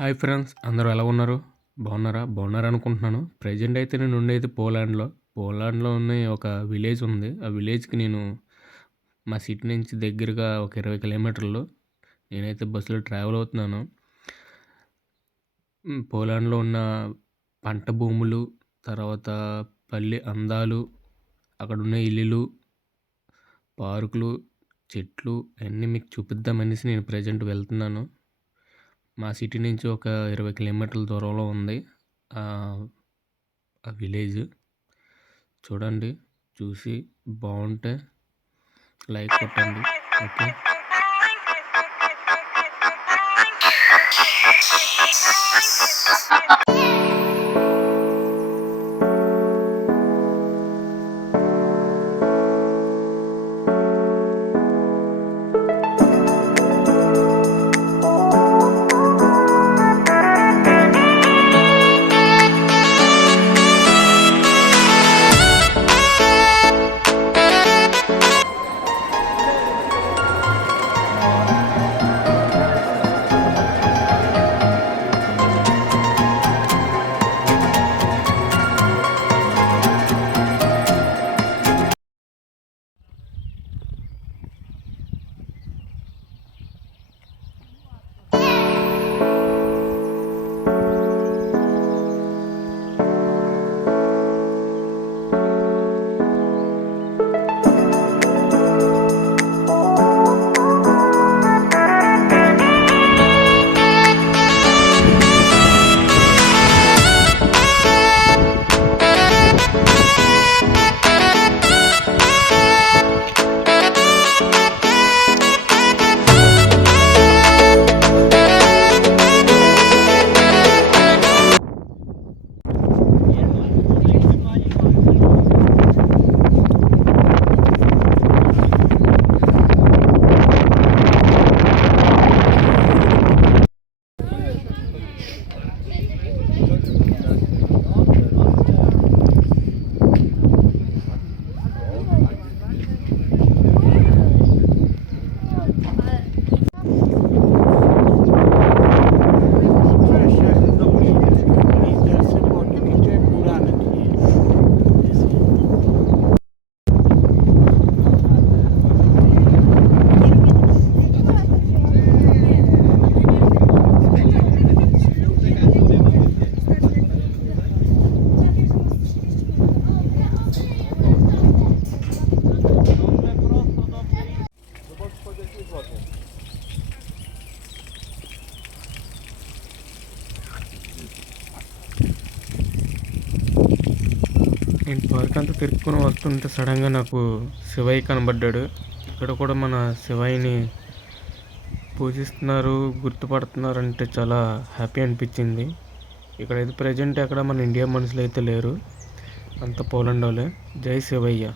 Hi friends, అందరూ ఎలా ఉన్నారు? బాగున్నారా అనుకుంటున్నాను. ప్రెజెంట్ అయితే నేను ఉండేది పోలాండ్‌లో ఉన్న ఒక విలేజ్ ఉంది. ఆ విలేజ్‌కి నేను మా సిటీ నుంచి దగ్గరగా ఒక 20 కిలోమీటర్లు. నేనైతే బస్సులో ట్రావెల్ అవుతున్నాను. పోలాండ్‌లో ఉన్న పంట భూములు, తర్వాత పల్లె అందాలు, అక్కడున్న ఇల్లులు, పార్కులు, చెట్లు అన్నీ మీకు చూపిద్దామనేసి నేను ప్రెజెంట్ వెళ్తున్నాను. మా సిటీ నుంచి ఒక 20 కిలోమీటర్ల దూరంలో ఉంది ఆ విలేజ్. చూడండి, చూసి బాగుంటే లైక్ కొట్టండి. ఓకే. నేను పార్క్ అంతా తిరుక్కొని వస్తుంటే సడన్గా నాకు శివయ్య కనబడ్డాడు. ఇక్కడ కూడా మన శివయ్యని పూజిస్తున్నారు, గుర్తుపడుతున్నారు అంటే చాలా హ్యాపీ అనిపించింది. ఇక్కడైతే ప్రజెంట్ ఎక్కడ మన ఇండియా మనుషులు అయితే లేరు, అంత పోలాండ్ వాళ్ళే. జై శివయ్య.